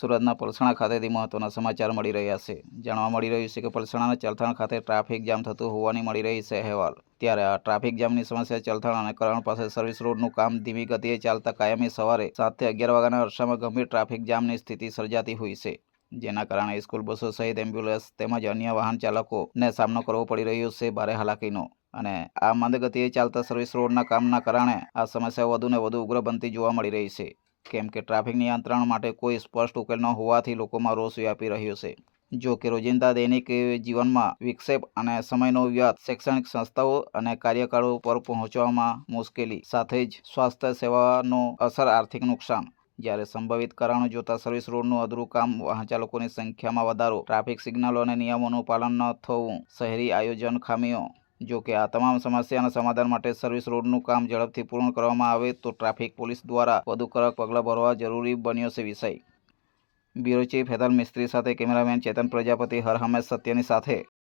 સુરતના પલસાણા ખાતેથી મહત્વના સમાચાર મળી રહ્યા છે. જાણવા મળી રહ્યું છે કે પલસાણાના ચલથાણ ખાતે ટ્રાફિક જામ થતું હોવાની મળી રહી છે અહેવાલ. ત્યારે આ ટ્રાફિક જામની સમસ્યા ચલથાણ અને કરણ પાસે સર્વિસ રોડનું કામ ધીમી ગતિએ ચાલતા કાયમી સવારે સાતથી અગિયાર વાગ્યાના અરસામાં ગંભીર ટ્રાફિક જામની સ્થિતિ સર્જાતી હોય છે. જેના કારણે સ્કૂલ બસો સહિત એમ્બ્યુલન્સ તેમજ અન્ય વાહન ચાલકોને સામનો કરવો પડી રહ્યો છે ભારે હાલાકીનો. અને આ મંદગતિએ ચાલતા સર્વિસ રોડના કામના કારણે આ સમસ્યા વધુને વધુ ઉગ્ર બનતી જોવા મળી રહી છે. કેમ કે ટ્રાફિક નિયંત્રણ માટે કોઈ સ્પષ્ટ ઉકેલ ન હોવાથી લોકોમાં રોષ વ્યાપી રહ્યો છે. જો કે રોજિંદા દૈનિક જીવનમાં વિક્ષેપ અને સમયનો વ્યાજ શૈક્ષણિક સંસ્થાઓ અને કાર્યકાળો પર પહોંચવામાં મુશ્કેલી, સાથે જ સ્વાસ્થ્ય સેવાનો અસર આર્થિક નુકસાન. જ્યારે સંભવિત કારણો જોતા સર્વિસ રોડનું અધૂરું કામ, વાહન ચાલકોની સંખ્યામાં વધારો, ટ્રાફિક સિગ્નલો અને નિયમોનું પાલન ન થવું, શહેરી આયોજન ખામીઓ જો કે આ તમામ સમસ્યાના સમાધાન માટે સર્વિસ રોડનું કામ ઝડપથી પૂર્ણ કરવામાં આવે તો ટ્રાફિક પોલીસ દ્વારા વધુ કડક પગલાં ભરવા જરૂરી બન્યો છે વિષય. બ્યુરો ચીફ હેતલ મિસ્ત્રી સાથે કેમેરામેન ચેતન પ્રજાપતિ, હર હંમેશ સત્યની સાથે.